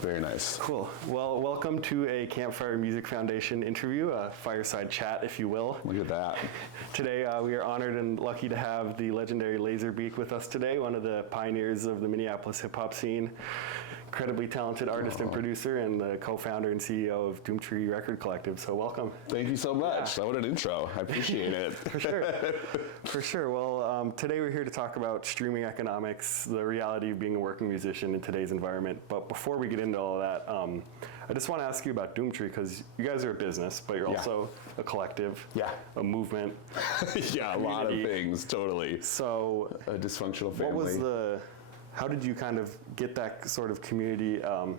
Very nice. Cool. Well, welcome to a Campfire Music Foundation interview, a fireside chat, if you will. Look at that. Today, we are honored and lucky to have the legendary Lazerbeak with us today, one of the pioneers of the Minneapolis hip-hop scene, incredibly talented artist and producer, and the co-founder and CEO of Doomtree Record Collective. So welcome. Thank you so much. What an intro. I appreciate it. For sure. For sure. Well, today we're here to talk about streaming economics, the reality of being a working musician in today's environment. But before we get into all of that, I just want to ask you about Doomtree, because you guys are a business, but you're also a collective, a movement. A lot of things, totally. So a dysfunctional family. How did you kind of get that sort of community?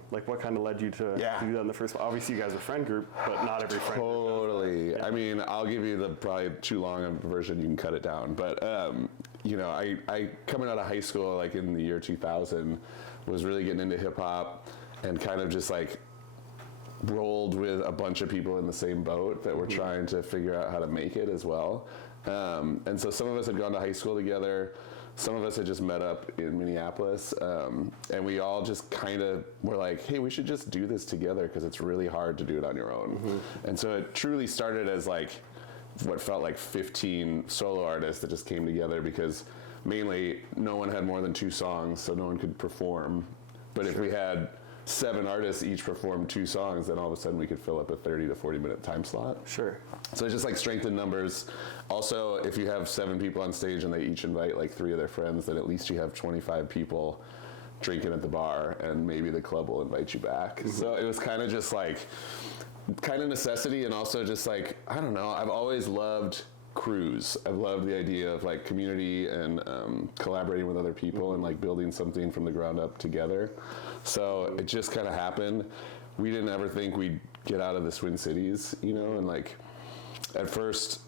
What kind of led you to do that in the first place? Obviously, you guys are a friend group, but not every friend group does that. Totally. I mean, I'll give you the probably too long a version. You can cut it down. But, I coming out of high school, like in the year 2000, was really getting into hip hop and kind of just like rolled with a bunch of people in the same boat that were trying to figure out how to make it as well. And so some of us had gone to high school together. Some of us had just met up in Minneapolis, and we all just kind of were like, hey, we should just do this together because it's really hard to do it on your own. And so it truly started as like what felt like 15 solo artists that just came together because mainly no one had more than 2 songs, so no one could perform. But if we had 7 artists each perform 2 songs, then all of a sudden we could fill up a 30 to 40 minute time slot. Sure. So it's just like strength in numbers. Also, if you have 7 people on stage and they each invite like 3 of their friends, then at least you have 25 people drinking at the bar, and maybe the club will invite you back. So it was kind of just like, kind of necessity, and also just like, I don't know, I've always loved crews. I've loved the idea of like community and collaborating with other people and like building something from the ground up together. So it just kind of happened. We didn't ever think we'd get out of the Twin Cities, and like at first,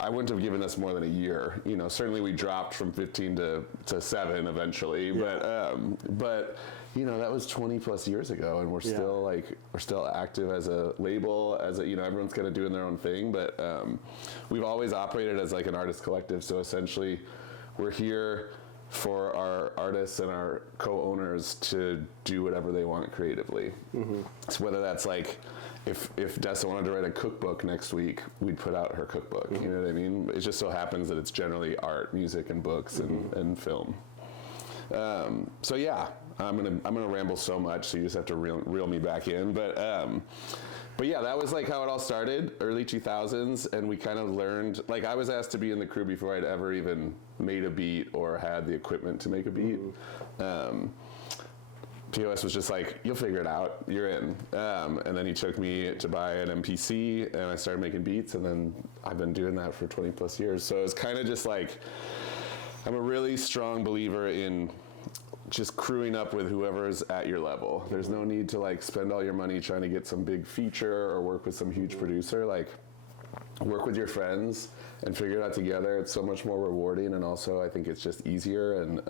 I wouldn't have given us more than a year. Certainly we dropped from 15 to 7 eventually, but that was 20 plus years ago, and we're still active as a label, everyone's kind of doing their own thing, but we've always operated as like an artist collective. So essentially we're here for our artists and our co-owners to do whatever they want creatively. So whether that's like, if Dessa wanted to write a cookbook next week, we'd put out her cookbook. You know what I mean? It just so happens that it's generally art, music, and books and film. So yeah, I'm gonna ramble so much, so you just have to reel me back in. But yeah, that was like how it all started, early 2000s, and we kind of learned. Like I was asked to be in the crew before I'd ever even made a beat or had the equipment to make a beat. POS was just like, you'll figure it out, you're in. And then he took me to buy an MPC, and I started making beats, and then I've been doing that for 20 plus years. So it's kind of just like, I'm a really strong believer in just crewing up with whoever's at your level. There's no need to like spend all your money trying to get some big feature or work with some huge producer. Like, work with your friends and figure it out together. It's so much more rewarding, and also I think it's just easier, and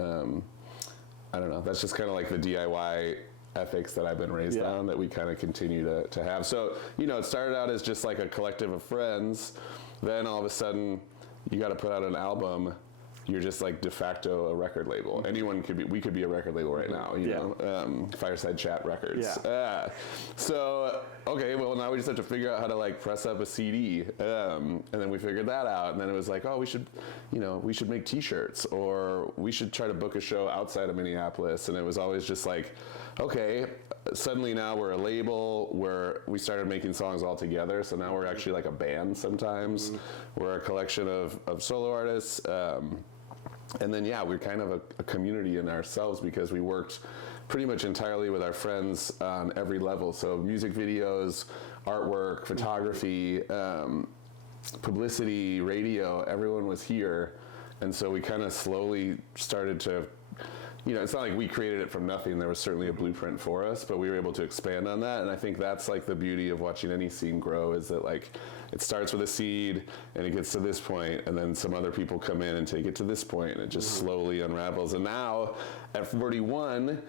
I don't know, that's just kind of like the DIY ethics that I've been raised on that we kind of continue to have. So, it started out as just like a collective of friends. Then all of a sudden you got to put out an album. You're just like de facto a record label. Anyone could be, we could be a record label right now, you know, Fireside Chat Records. So, okay, well now we just have to figure out how to like press up a CD. And then we figured that out. And then it was like, oh, we should make t-shirts, or we should try to book a show outside of Minneapolis. And it was always just like, okay, suddenly now we're a label where we started making songs all together. So now we're actually like a band sometimes. We're a collection of solo artists. And then, we're kind of a community in ourselves because we worked pretty much entirely with our friends on every level. So music videos, artwork, photography, publicity, radio, everyone was here. And so we kind of slowly started to, it's not like we created it from nothing. There was certainly a blueprint for us, but we were able to expand on that. And I think that's like the beauty of watching any scene grow, is that like it starts with a seed and it gets to this point, and then some other people come in and take it to this point, and it just slowly unravels. And now at 41,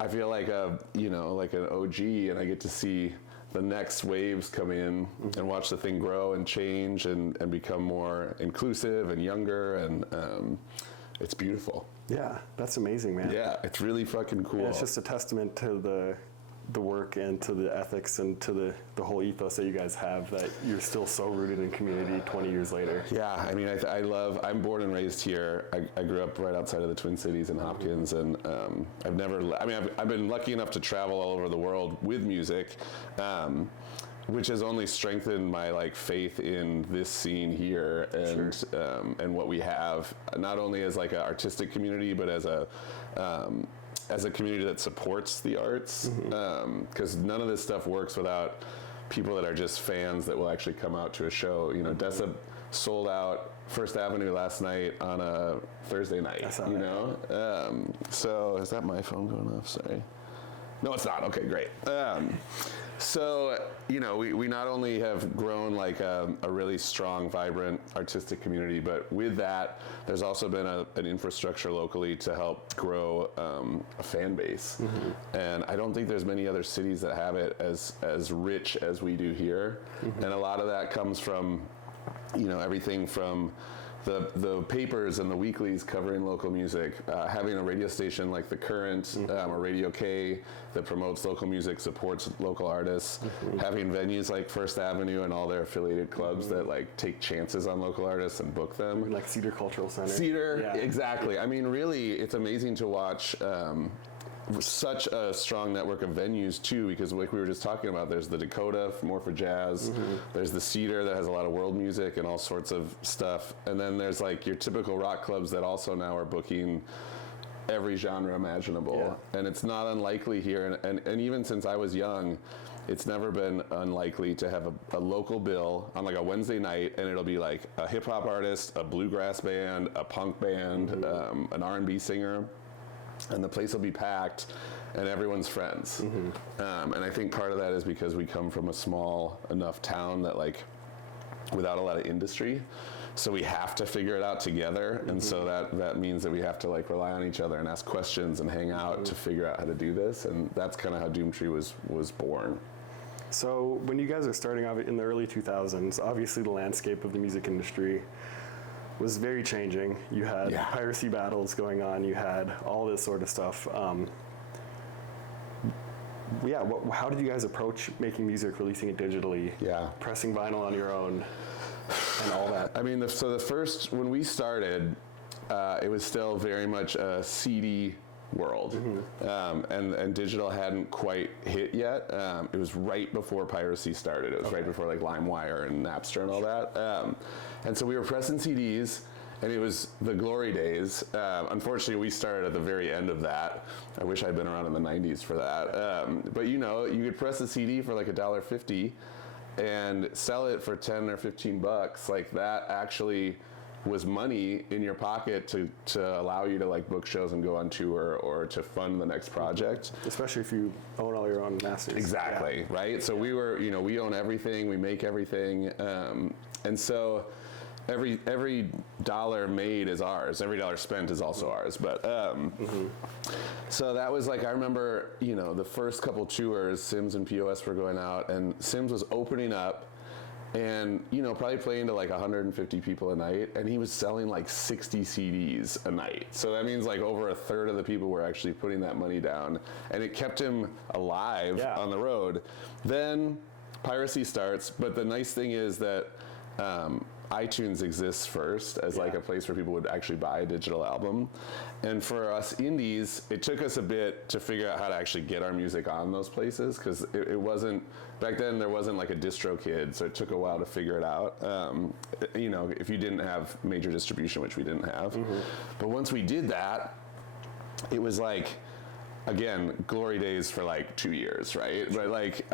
I feel like like an OG, and I get to see the next waves come in and watch the thing grow and change and become more inclusive and younger. And it's beautiful. Yeah, that's amazing, man. Yeah, it's really fucking cool. And it's just a testament to the work and to the ethics and to the whole ethos that you guys have, that you're still so rooted in community 20 years later. Yeah, I mean, I'm born and raised here. I grew up right outside of the Twin Cities in Hopkins, and I've been lucky enough to travel all over the world with music, which has only strengthened my like faith in this scene here and what we have, not only as like an artistic community, but as a community that supports the arts, because none of this stuff works without people that are just fans that will actually come out to a show. You know, Dessa sold out First Avenue last night on a Thursday night, you know? So is that my phone going off? Sorry. No, it's not. Okay, great. So, you know, we not only have grown like a really strong, vibrant artistic community, but with that, there's also been an infrastructure locally to help grow a fan base. And I don't think there's many other cities that have it as rich as we do here. And a lot of that comes from, you know, everything from the papers and the weeklies covering local music, having a radio station like The Current, or Radio K that promotes local music, supports local artists, having venues like First Avenue and all their affiliated clubs that like take chances on local artists and book them. Like Cedar Cultural Center. Cedar, exactly. I mean, really, it's amazing to watch such a strong network of venues too, because like we were just talking about, there's the Dakota, more for jazz, there's the Cedar that has a lot of world music and all sorts of stuff, and then there's like your typical rock clubs that also now are booking every genre imaginable. And it's not unlikely here, and even since I was young, it's never been unlikely to have a local bill on like a Wednesday night, and it'll be like a hip-hop artist, a bluegrass band, a punk band, an R&B singer, and the place will be packed and everyone's friends. And I think part of that is because we come from a small enough town that like without a lot of industry, so we have to figure it out together. And so that means that we have to like rely on each other and ask questions and hang out to figure out how to do this. And that's kind of how Doomtree was born. So when you guys are starting off in the early 2000s, obviously the landscape of the music industry was very changing. You had piracy battles going on, you had all this sort of stuff. How did you guys approach making music, releasing it digitally, pressing vinyl on your own, and all that? I mean, so the first, when we started, it was still very much a CD world, and digital hadn't quite hit yet. It was right before piracy started. It was right before like LimeWire and Napster and all that. And so we were pressing CDs, and it was the glory days. Unfortunately, we started at the very end of that. I wish I'd been around in the 90s for that. But you know, you could press a CD for like $1.50 and sell it for 10 or 15 bucks. Like that actually was money in your pocket to allow you to like book shows and go on tour or to fund the next project. Especially if you own all your own masters. Exactly, right? So we were, you know, we own everything, we make everything. And so every dollar made is ours. Every dollar spent is also ours. But so that was like, I remember, you know, the first couple tours, Sims and POS were going out, and Sims was opening up, and, you know, probably playing to like 150 people a night, and he was selling like 60 CDs a night. So that means like over a third of the people were actually putting that money down, and it kept him alive on the road. Then piracy starts, but the nice thing is that iTunes exists first as like a place where people would actually buy a digital album. And for us indies, it took us a bit to figure out how to actually get our music on those places, because it wasn't, back then there wasn't like a DistroKid, so it took a while to figure it out. You know, if you didn't have major distribution, which we didn't have. But once we did that, it was like, again, glory days for like 2 years, right? But like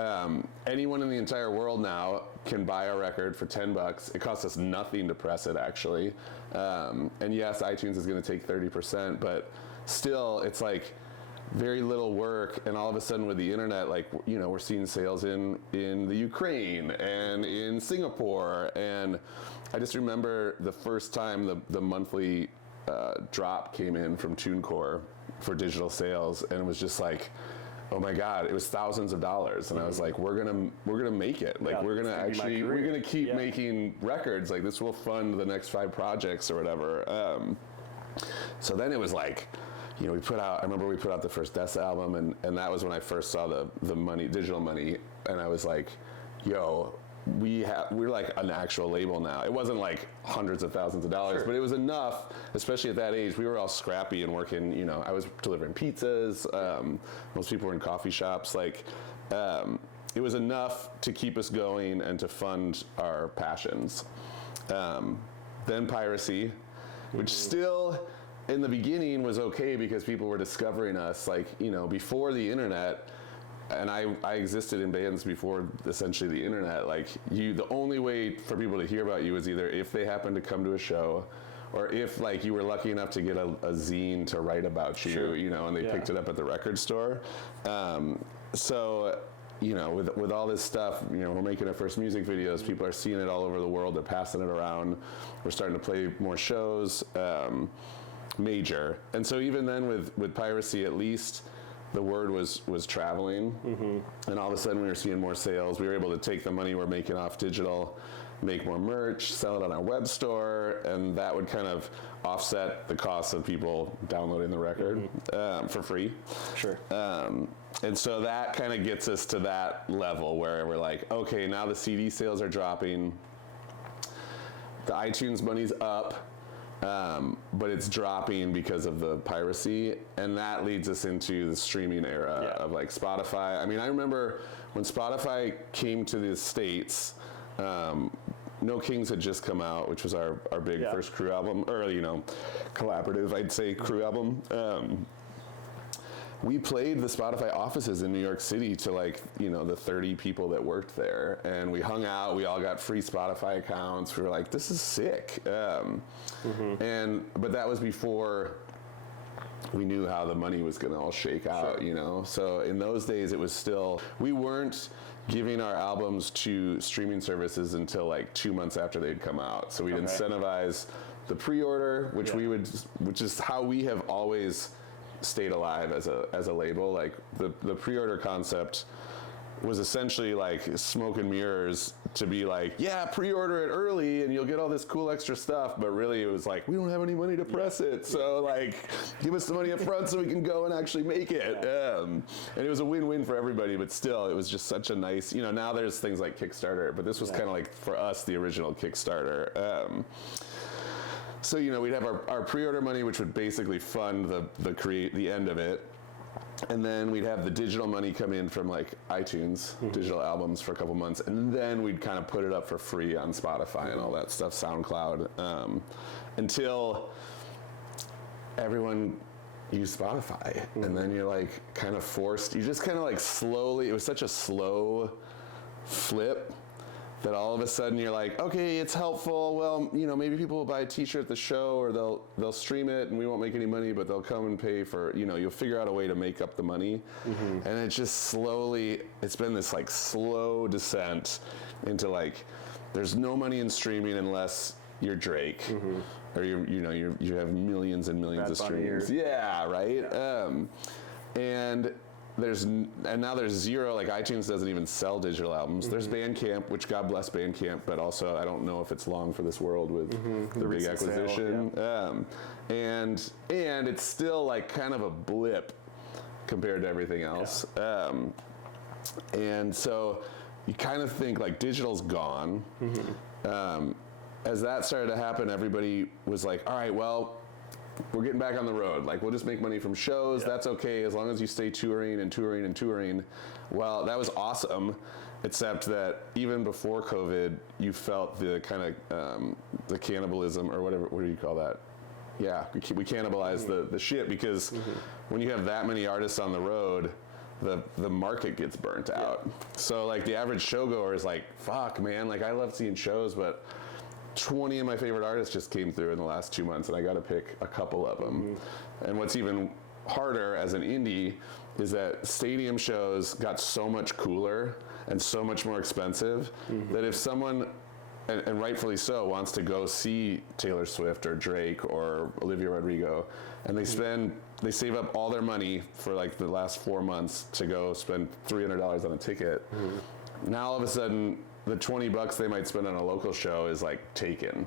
anyone in the entire world now can buy a record for 10 bucks. It costs us nothing to press it, actually. And yes, iTunes is going to take 30%, but still, it's like very little work. And all of a sudden with the internet, like, you know, we're seeing sales in the Ukraine and in Singapore. And I just remember the first time the monthly drop came in from TuneCore for digital sales, and it was just like, oh my God, it was thousands of dollars. And I was like, we're gonna make it. Like we're gonna keep making records. Like this will fund the next 5 projects or whatever. So then it was like, you know, I remember we put out the first Death album, and that was when I first saw the money, digital money, and I was like, yo, we're like an actual label now. It wasn't like hundreds of thousands of dollars, but it was enough, especially at that age. We were all scrappy and working, you know, I was delivering pizzas. Most people were in coffee shops. Like, it was enough to keep us going and to fund our passions. Then piracy, which still in the beginning was okay because people were discovering us, like, you know, before the internet. And I existed in bands before essentially the internet. Like, the only way for people to hear about you was either if they happened to come to a show, or if like you were lucky enough to get a zine to write about you, you know, and they picked it up at the record store. So, you know, with all this stuff, you know, we're making our first music videos. People are seeing it all over the world. They're passing it around. We're starting to play more shows, major. And so even then with piracy, at least the word was traveling, and all of a sudden we were seeing more sales. We were able to take the money we're making off digital, make more merch, sell it on our web store, and that would kind of offset the cost of people downloading the record for free. Sure. And so that kind of gets us to that level where we're like, okay, now the CD sales are dropping, the iTunes money's up, but it's dropping because of the piracy, and that leads us into the streaming era of like Spotify. I mean, I remember when Spotify came to the States, No Kings had just come out, which was our big first crew album, or, you know, collaborative, I'd say, crew album. We played the Spotify offices in New York City to, like, you know, the 30 people that worked there, and we hung out. We all got free Spotify accounts. We were like, this is sick. But that was before we knew how the money was going to all shake out, you know? So in those days, it was still, we weren't giving our albums to streaming services until like 2 months after they'd come out. So we'd incentivize the pre-order, which is how we have always stayed alive as a label. Like the pre-order concept was essentially like smoke and mirrors to be like, yeah, pre-order it early and you'll get all this cool extra stuff. But really it was like, we don't have any money to press it. So like, give us the money up front so we can go and actually make it. And it was a win-win for everybody, but still it was just such a nice, you know, now there's things like Kickstarter, but this was kind of like for us, the original Kickstarter. So, you know, we'd have our pre-order money, which would basically fund the end of it. And then we'd have the digital money come in from like iTunes, digital albums for a couple months. And then we'd kind of put it up for free on Spotify and all that stuff, SoundCloud, until everyone used Spotify. And then you're like kind of forced, you just kind of like slowly, it was such a slow flip that all of a sudden you're like, okay, it's helpful. Well, you know, maybe people will buy a t-shirt at the show, or they'll stream it and we won't make any money, but they'll come and pay for, you know, you'll figure out a way to make up the money. And it just slowly, it's been this like slow descent into like, there's no money in streaming unless you're Drake, or you have millions and millions of streams. Yeah, right. And now there's zero, like iTunes doesn't even sell digital albums. There's Bandcamp, which God bless Bandcamp, but also I don't know if it's long for this world with the big acquisition. And it's still like kind of a blip compared to everything else. And so you kind of think like digital's gone. As that started to happen, everybody was like, all right, well, we're getting back on the road. Like, we'll just make money from shows. That's okay, as long as you stay touring and touring and touring. Well, that was awesome, except that even before COVID, you felt the kind of the cannibalism, or whatever. What do you call that? Yeah, we cannibalize the shit, because when you have that many artists on the road, the market gets burnt out. So like the average showgoer is like, fuck, man. Like, I love seeing shows, but 20 of my favorite artists just came through in the last 2 months, and I got to pick a couple of them. And what's even harder as an indie is that stadium shows got so much cooler and so much more expensive that if someone, and rightfully so, wants to go see Taylor Swift or Drake or Olivia Rodrigo, and they save up all their money for like the last 4 months to go spend $300 on a ticket. Now all of a sudden, the $20 they might spend on a local show is like taken.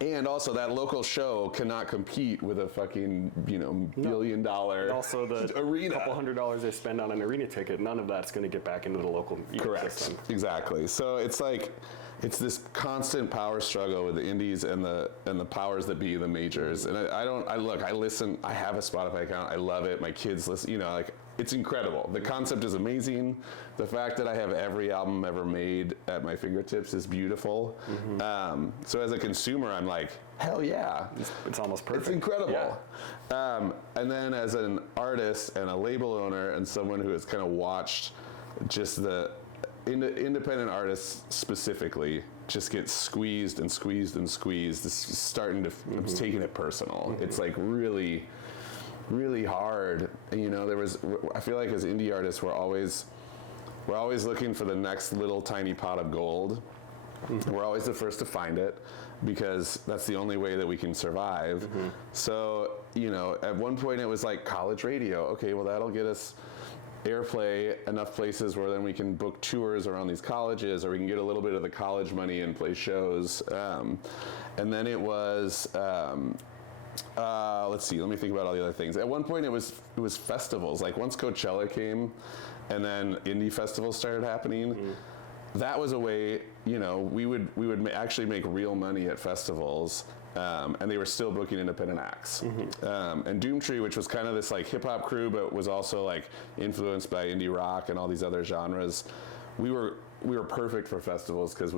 And also that local show cannot compete with a fucking, $1 billion Also the arena. couple $100 they spend on an arena ticket, none of that's going to get back into the local ecosystem. Exactly. So it's like, it's this constant power struggle with the indies and the powers that be, the majors. And I listen, I have a Spotify account, I love it, my kids listen, it's incredible. The concept is amazing. The fact that I have every album ever made at my fingertips is beautiful. So as a consumer, I'm like, hell yeah. It's almost perfect. It's incredible. Yeah. And then as an artist and a label owner and someone who has kind of watched just the independent artists specifically just get squeezed and squeezed and squeezed, it's starting to, I'm taking it personal. It's like really hard. And, I feel like as indie artists, we're always looking for the next little tiny pot of gold. We're always the first to find it because that's the only way that we can survive. So, at one point it was like college radio. Okay, well that'll get us airplay, enough places where then we can book tours around these colleges, or we can get a little bit of the college money and play shows. And then it was, let's see, let me think about all the other things. At one point it was festivals. Like once Coachella came and then indie festivals started happening, that was a way, we would actually make real money at festivals. And they were still booking independent acts. And Doomtree, which was kind of this like hip hop crew, but was also like influenced by indie rock and all these other genres, we were perfect for festivals because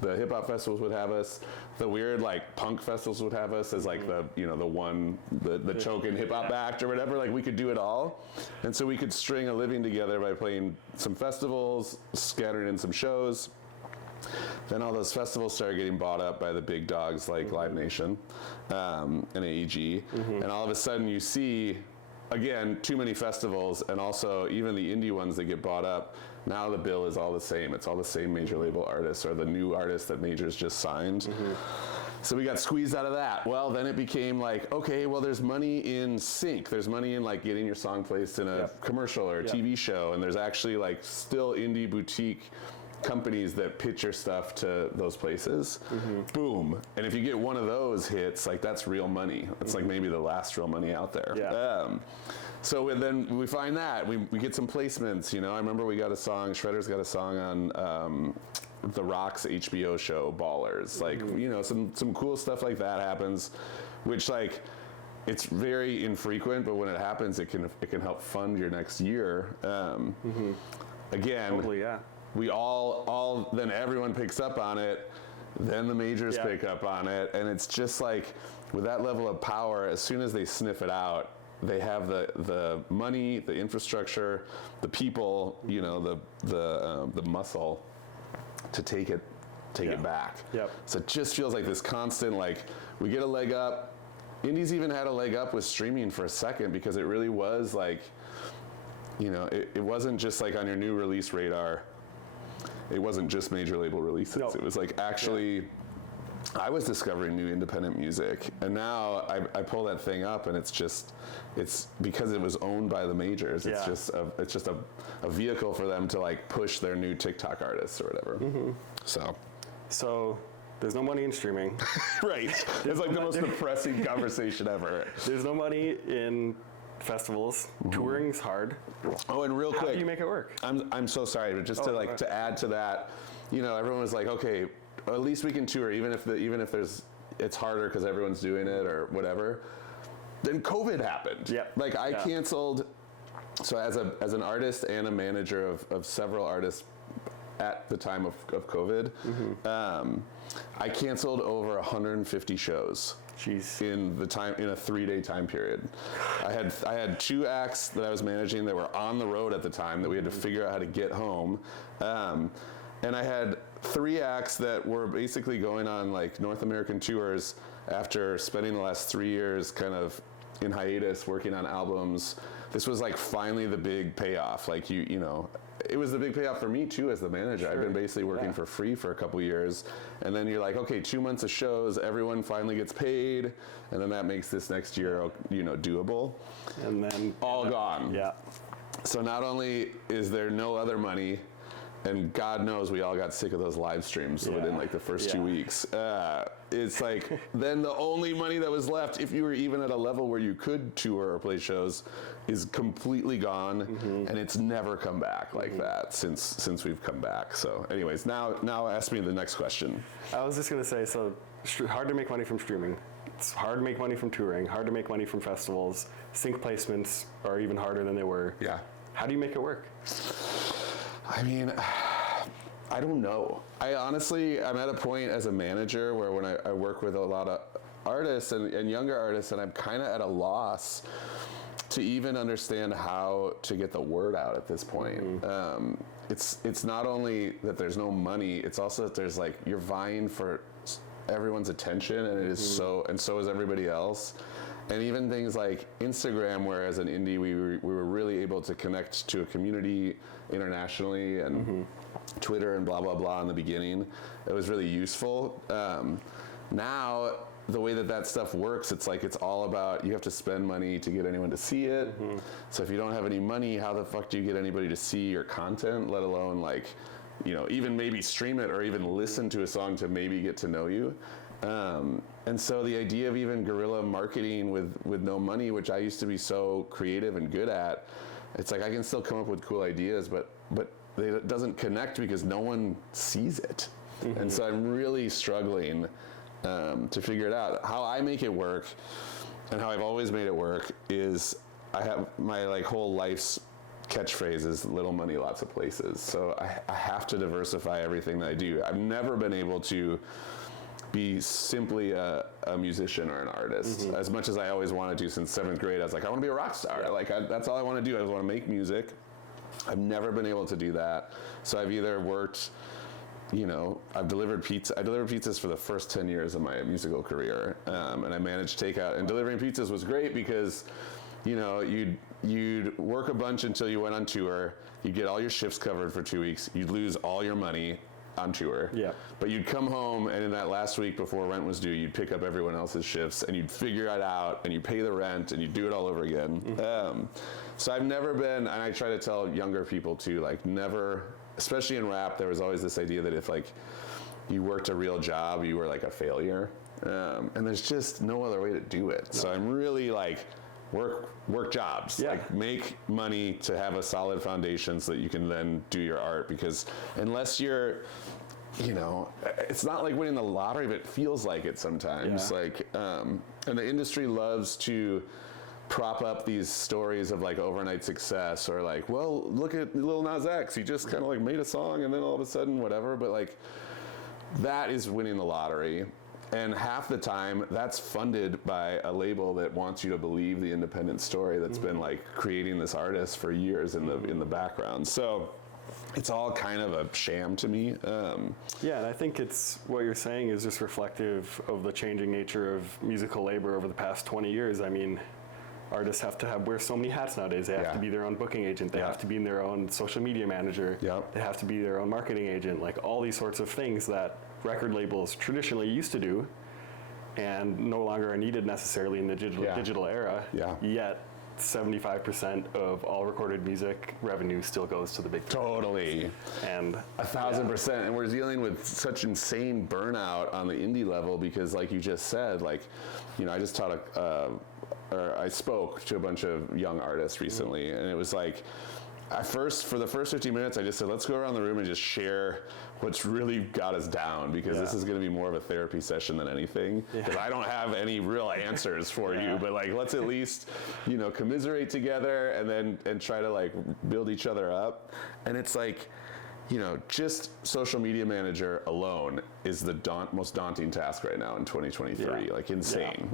the hip hop festivals would have us, the weird like punk festivals would have us as like the choking hip hop act or whatever. Like we could do it all, and so we could string a living together by playing some festivals, scattering in some shows. Then all those festivals started getting bought up by the big dogs like Live Nation and AEG, and all of a sudden you see, again, too many festivals, and also even the indie ones that get bought up, now the bill is all the same. It's all the same major label artists or the new artists that majors just signed. So we got squeezed out of that. Well, then it became like, okay, well, there's money in sync. There's money in like getting your song placed in a commercial or a TV show, and there's actually like still indie boutique companies that pitch your stuff to those places. Boom. And if you get one of those hits, like that's real money. That's like maybe the last real money out there. So then we find that we get some placements. I remember we got a song, Shredder's got a song on The Rock's HBO show Ballers. Like some cool stuff like that happens, which like it's very infrequent, but when it happens, it can help fund your next year. Again, totally, yeah. We all then everyone picks up on it, then the majors pick up on it, and it's just like with that level of power, as soon as they sniff it out, they have the money, the infrastructure, the people, the muscle to take it back. So it just feels like this constant, like we get a leg up. Indies even had a leg up with streaming for a second because it really was like, it wasn't just like on your new release radar. It wasn't just major label releases. No. It was like actually, I was discovering new independent music, and now I pull that thing up, and it's because it was owned by the majors. It's just a vehicle for them to like push their new TikTok artists or whatever. So there's no money in streaming. Right. It's like the most depressing conversation ever. There's no money in festivals. Touring's hard. Oh, and real quick, how do you make it work? I'm so sorry, but just to add to that, everyone was like, okay, at least we can tour, even if it's harder because everyone's doing it or whatever. Then COVID happened. Like I canceled. So as an artist and a manager of several artists at the time of COVID, I canceled over 150 shows. In a 3-day time period. I had 2 acts that I was managing that were on the road at the time that we had to figure out how to get home. And I had 3 acts that were basically going on like North American tours after spending the last 3 years kind of in hiatus working on albums. This was like finally the big payoff. Like it was the big payoff for me too as the manager. I've been basically working for free for a couple years, and then you're like, okay, 2 months of shows, everyone finally gets paid, and then that makes this next year, doable. And then all gone. So not only is there no other money, and God knows we all got sick of those live streams within like the first 2 weeks. It's like, then the only money that was left, if you were even at a level where you could tour or play shows, is completely gone, and it's never come back like that since we've come back. So anyways, now ask me the next question. I was just going to say, so hard to make money from streaming. It's hard to make money from touring, hard to make money from festivals. Sync placements are even harder than they were. Yeah. How do you make it work? I mean, I don't know. I'm at a point as a manager where when I work with a lot of artists and younger artists, and I'm kind of at a loss to even understand how to get the word out at this point. It's not only that there's no money, it's also that there's like, you're vying for everyone's attention, and it is so is everybody else. And even things like Instagram, where as an indie we were really able to connect to a community internationally, and Twitter and blah blah blah in the beginning, it was really useful. Now the way that stuff works, it's like it's all about, you have to spend money to get anyone to see it. So if you don't have any money, how the fuck do you get anybody to see your content, let alone like, you know, even maybe stream it or even listen to a song to maybe get to know you. And so the idea of even guerrilla marketing with no money, which I used to be so creative and good at, it's like I can still come up with cool ideas, but it doesn't connect because no one sees it. And so I'm really struggling to figure it out. How I make it work, and how I've always made it work, is I have my like whole life's catchphrase is little money, lots of places. So I have to diversify everything that I do. I've never been able to be simply a musician or an artist. As much as I always wanted to since 7th grade. I was like, I want to be a rock star. That's all I want to do. I want to make music. I've never been able to do that. So I've either worked, you know, I've delivered pizza. I delivered pizzas for the first 10 years of my musical career, and I managed takeout. And delivering pizzas was great because, you know, you'd work a bunch until you went on tour. You'd get all your shifts covered for 2 weeks. You'd lose all your money on tour. Yeah. But you'd come home, and in that last week before rent was due, you'd pick up everyone else's shifts, and you'd figure it out, and you'd pay the rent, and you'd do it all over again. So I've never been, and I try to tell younger people too, like never, especially in rap, there was always this idea that if like you worked a real job, you were like a failure. And there's just no other way to do it. No. So I'm really like, work jobs, like make money to have a solid foundation so that you can then do your art, because unless you're, you know, it's not like winning the lottery, but it feels like it sometimes. Like, and the industry loves to prop up these stories of like overnight success, or like, well, look at Lil Nas X, he just kind of like made a song and then all of a sudden whatever, but like that is winning the lottery. And half the time, that's funded by a label that wants you to believe the independent story that's been like creating this artist for years in the background. So it's all kind of a sham to me. Yeah, and I think it's what you're saying is just reflective of the changing nature of musical labor over the past 20 years. I mean, artists have to wear so many hats nowadays. They have to be their own booking agent. They have to be their own social media manager. They have to be their own marketing agent. Like all these sorts of things that record labels traditionally used to do, and no longer are needed necessarily in the digital era. Yet 75% of all recorded music revenue still goes to the big totally, and 1,000%. And we're dealing with such insane burnout on the indie level because, like you just said, like, you know, I just taught I spoke to a bunch of young artists recently, and it was like, for the first 15 minutes, I just said, let's go around the room and just share what's really got us down, because this is going to be more of a therapy session than anything. Because I don't have any real answers for you, but like, let's at least, you know, commiserate together and try to like build each other up. And it's like, you know, just social media manager alone is the most daunting task right now in 2023, like insane.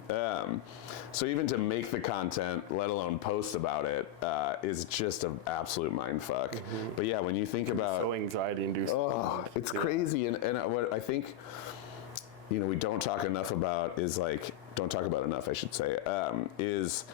So even to make the content, let alone post about it, is just an absolute mind fuck. But yeah, when you think about so anxiety induced, it's crazy. And what I think, you know, we don't talk enough about is like, I should say, is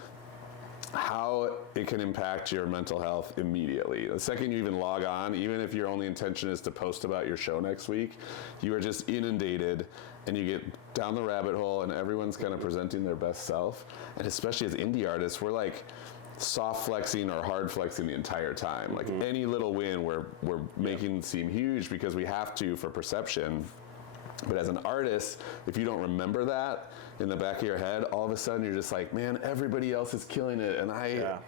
how it can impact your mental health immediately. The second you even log on, even if your only intention is to post about your show next week, you are just inundated and you get down the rabbit hole and everyone's kind of presenting their best self. And especially as indie artists, we're like, soft flexing or hard flexing the entire time. Like any little win we're making seem huge because we have to for perception. But as an artist, if you don't remember that in the back of your head, all of a sudden you're just like, man, everybody else is killing it, and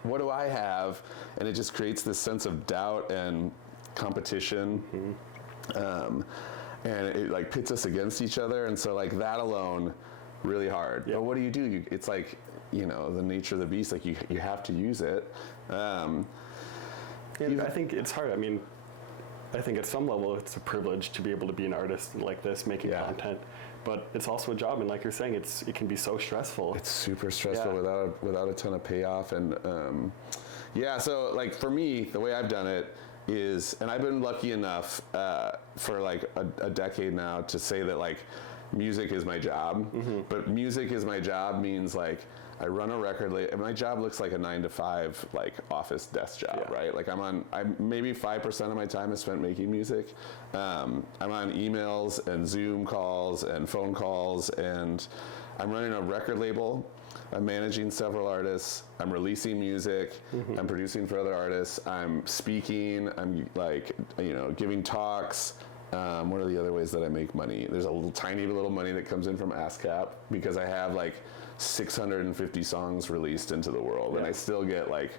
what do I have? And it just creates this sense of doubt and competition, and it like pits us against each other. And so like that alone, really hard. But what do? It's like, you know, the nature of the beast. Like you have to use it. And I think it's hard. I mean, I think at some level it's a privilege to be able to be an artist like this, making content, but it's also a job, and like you're saying, it can be so stressful. It's super stressful without a ton of payoff, and so like for me, the way I've done it is, and I've been lucky enough for like a decade now to say that like music is my job, but music is my job means like I run a record label, and my job looks like a 9-to-5 like office desk job, right? Like I'm maybe 5% of my time is spent making music. I'm on emails and Zoom calls and phone calls, and I'm running a record label. I'm managing several artists. I'm releasing music. I'm producing for other artists. I'm speaking. I'm like, you know, giving talks. What are the other ways that I make money? There's a tiny little money that comes in from ASCAP because I have like 650 songs released into the world, and I still get like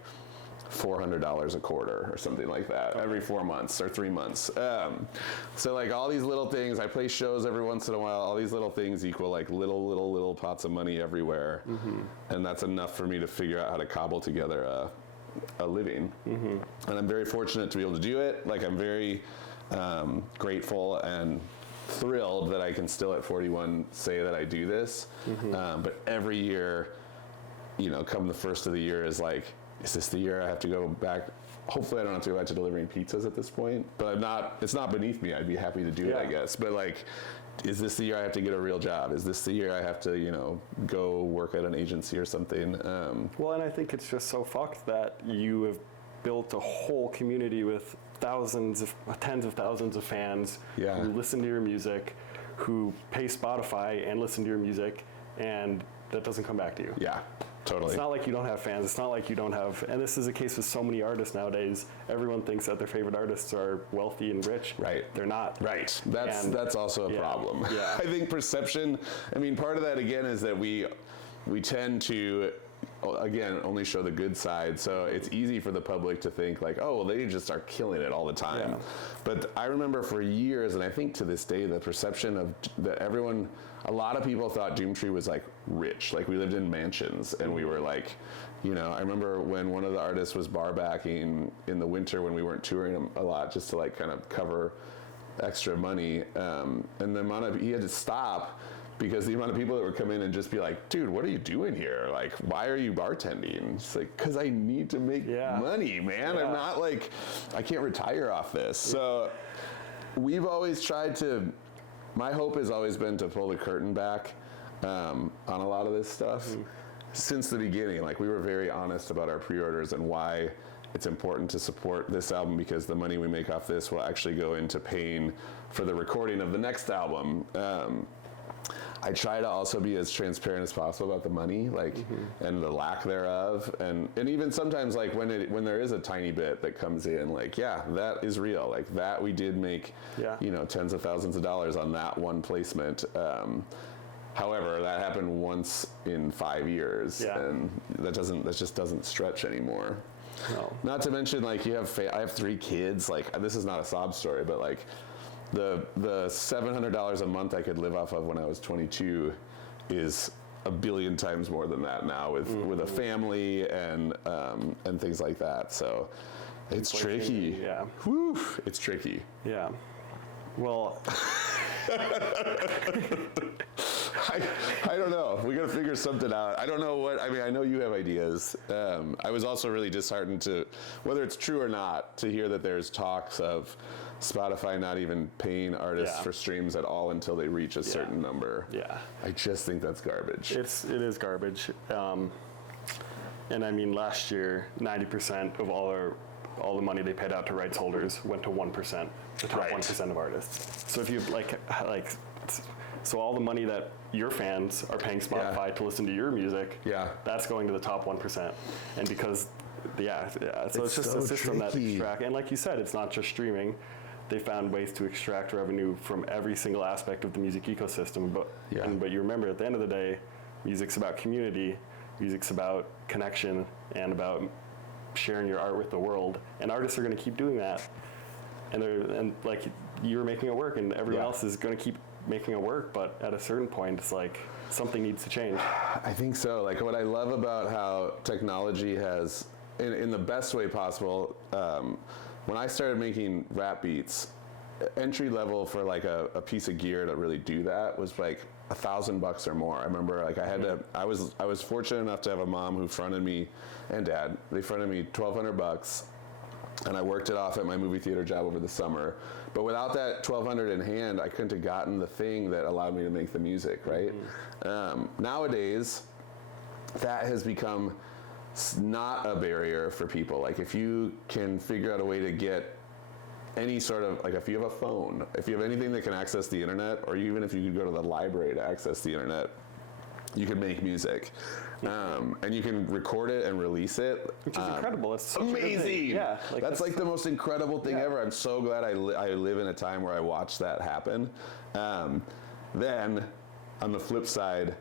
$400 a quarter or something like that every 4 months or 3 months. So like all these little things, I play shows every once in a while, all these little things equal like little pots of money everywhere. And that's enough for me to figure out how to cobble together a living. And I'm very fortunate to be able to do it. Like I'm very grateful and thrilled that I can still at 41 say that I do this. But every year, you know, come the first of the year is like, is this the year I have to go back? Hopefully I don't have to go back to delivering pizzas at this point, but it's not beneath me. I'd be happy to do it, I guess. But like, is this the year I have to get a real job? Is this the year I have to, you know, go work at an agency or something? Well, and I think it's just so fucked that you have built a whole community with tens of thousands of fans who listen to your music, who pay Spotify and listen to your music, and that doesn't come back to you. Yeah, totally. It's not like you don't have fans. It's not like you don't have, and this is the case with so many artists nowadays. Everyone thinks that their favorite artists are wealthy and rich. Right. They're not. Right. That's also a problem. Yeah. I think perception, I mean, part of that again is that we tend to, again, only show the good side. So it's easy for the public to think like, oh, well, they just are killing it all the time. But I remember for years, and I think to this day, the perception of that a lot of people thought Doomtree was like rich. Like we lived in mansions, and we were like, you know, I remember when one of the artists was bar backing in the winter when we weren't touring a lot, just to like kind of cover extra money. And the amount he had to stop, because the amount of people that would come in and just be like, dude, what are you doing here? Like, why are you bartending? It's like, because I need to make money, man. I'm not like, I can't retire off this. So we've always tried to, my hope has always been to pull the curtain back on a lot of this stuff. Since the beginning, like we were very honest about our pre-orders and why it's important to support this album, because the money we make off this will actually go into paying for the recording of the next album. I try to also be as transparent as possible about the money, like, and the lack thereof, and even sometimes like when there is a tiny bit that comes in, like, that is real, like that we did make, you know, tens of thousands of dollars on that one placement. However, that happened once in 5 years, and that just doesn't stretch anymore. No. Not to mention, like, I have 3 kids. Like, this is not a sob story, but like, the $700 a month I could live off of when I was 22 is a billion times more than that now with a family and things like that. So it's tricky. Yeah. Whew, it's tricky. Yeah. Well, I don't know. We got to figure something out. I don't know what, I mean, I know you have ideas. I was also really disheartened to, whether it's true or not, to hear that there's talks of Spotify not even paying artists for streams at all until they reach a certain number. Yeah. I just think that's garbage. It is garbage. And I mean, last year, 90% of all the money they paid out to rights holders went to 1%, the top 1% of artists. So if you so all the money that your fans are paying Spotify to listen to your music, that's going to the top 1%. And because Yeah. So it's just so a system that tricky. extracts, and like you said, it's not just streaming. They found ways to extract revenue from every single aspect of the music ecosystem. But you remember, at the end of the day, music's about community, music's about connection, and about sharing your art with the world. And artists are going to keep doing that. And like you're making it work, and everyone else is going to keep making it work. But at a certain point, it's like something needs to change. I think so. Like what I love about how technology has, in the best way possible, when I started making rap beats, entry level for like a piece of gear to really do that was like $1,000 or more. I remember like I was fortunate enough to have a mom who fronted me, and dad, they fronted me $1,200, and I worked it off at my movie theater job over the summer. But without that $1,200 in hand, I couldn't have gotten the thing that allowed me to make the music, right? Nowadays, that has become not a barrier for people. Like if you can figure out a way to get any sort of, like if you have a phone, if you have anything that can access the internet, or even if you could go to the library to access the internet, you can make music. And you can record it and release it. Which is incredible. It's such amazing. Yeah, that's like the most incredible thing ever. I'm so glad I live in a time where I watched that happen. Then, on the flip side,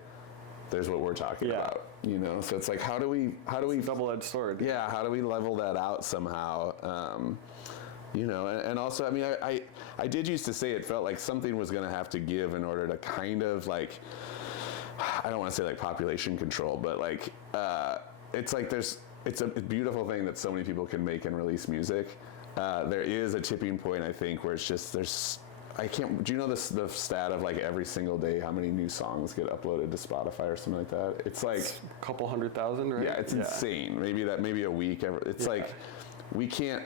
there's what we're talking about. You know, so it's like how do we double-edged sword. Yeah, how do we level that out somehow? You know, and also, I mean, I did used to say it felt like something was going to have to give in order to kind of like, I don't want to say like population control, but like, it's like it's a beautiful thing that so many people can make and release music. There is a tipping point, I think, where it's just, do you know the stat of like every single day how many new songs get uploaded to Spotify or something like that? It's like a couple 100,000, right? Yeah, it's insane. Maybe a week. It's like,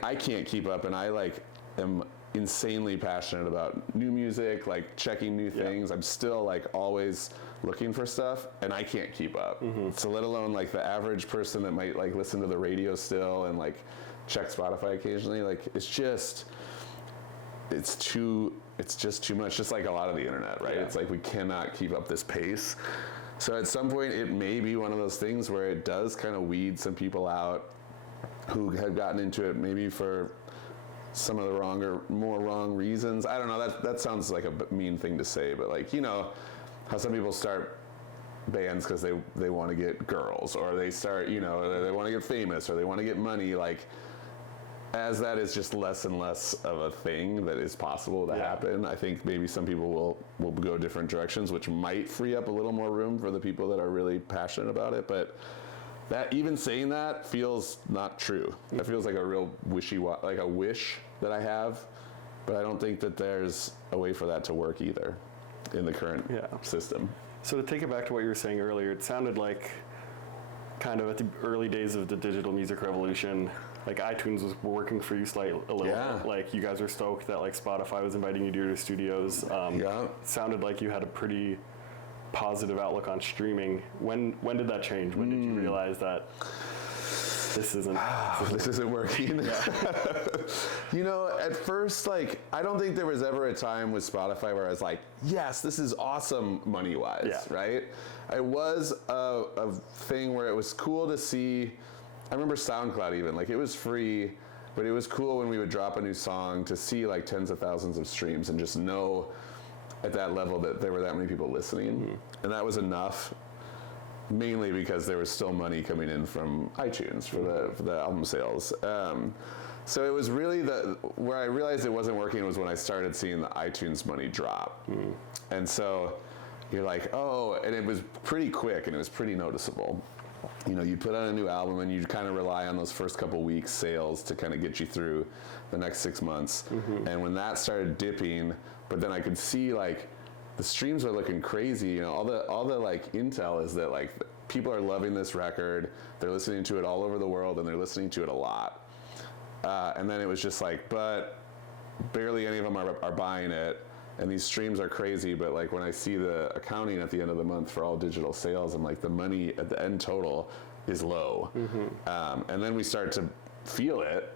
I can't keep up, and I like am insanely passionate about new music, like checking new things. I'm still like always looking for stuff, and I can't keep up. So let alone like the average person that might like listen to the radio still and like check Spotify occasionally. Like it's just too much, just like a lot of the internet, right? It's like we cannot keep up this pace. So at some point it may be one of those things where it does kind of weed some people out who have gotten into it maybe for some of the more wrong reasons. I don't know, that sounds like a mean thing to say, but like, you know, how some people start bands because they want to get girls, or they start, you know, they want to get famous, or they want to get money. Like, as that is just less and less of a thing that is possible to happen, I think maybe some people will go different directions, which might free up a little more room for the people that are really passionate about it. But that, even saying that, feels not true. That feels like a real like a wish that I have, but I don't think that there's a way for that to work either in the current system. So to take it back to what you were saying earlier, it sounded like kind of at the early days of the digital music revolution, like iTunes was working for you a little bit. Like you guys were stoked that like Spotify was inviting you to your studios. It sounded like you had a pretty positive outlook on streaming. When did that change? When did you realize that this isn't working? You know, at first, like, I don't think there was ever a time with Spotify where I was like, yes, this is awesome money-wise, right? It was a thing where it was cool to see. I remember SoundCloud even, like, it was free, but it was cool when we would drop a new song to see like tens of thousands of streams and just know at that level that there were that many people listening. And that was enough, mainly because there was still money coming in from iTunes for the album sales. So it was really where I realized it wasn't working was when I started seeing the iTunes money drop. And so you're like, oh, and it was pretty quick and it was pretty noticeable. You know, you put out a new album and you kind of rely on those first couple weeks sales to kind of get you through the next 6 months. And when that started dipping, but then I could see like the streams are looking crazy. You know, all the like intel is that like people are loving this record. They're listening to it all over the world, and they're listening to it a lot. And then it was just like, but barely any of them are buying it. And these streams are crazy, but like when I see the accounting at the end of the month for all digital sales, I'm like, the money at the end total is low. And then we start to feel it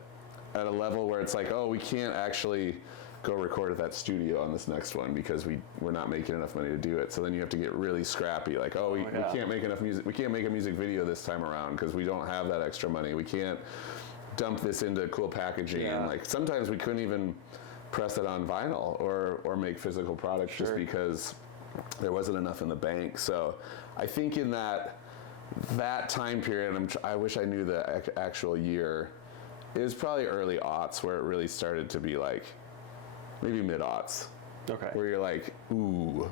at a level where it's like, oh, we can't actually go record at that studio on this next one because we're not making enough money to do it. So then you have to get really scrappy, like, we can't make enough music. We can't make a music video this time around because we don't have that extra money. We can't dump this into cool packaging. Yeah. Like sometimes we couldn't even press it on vinyl or make physical products just because there wasn't enough in the bank. So I think in that time period, I wish I knew the actual year. It was probably early aughts where it really started to be like, maybe mid-aughts. Okay. Where you're like, ooh.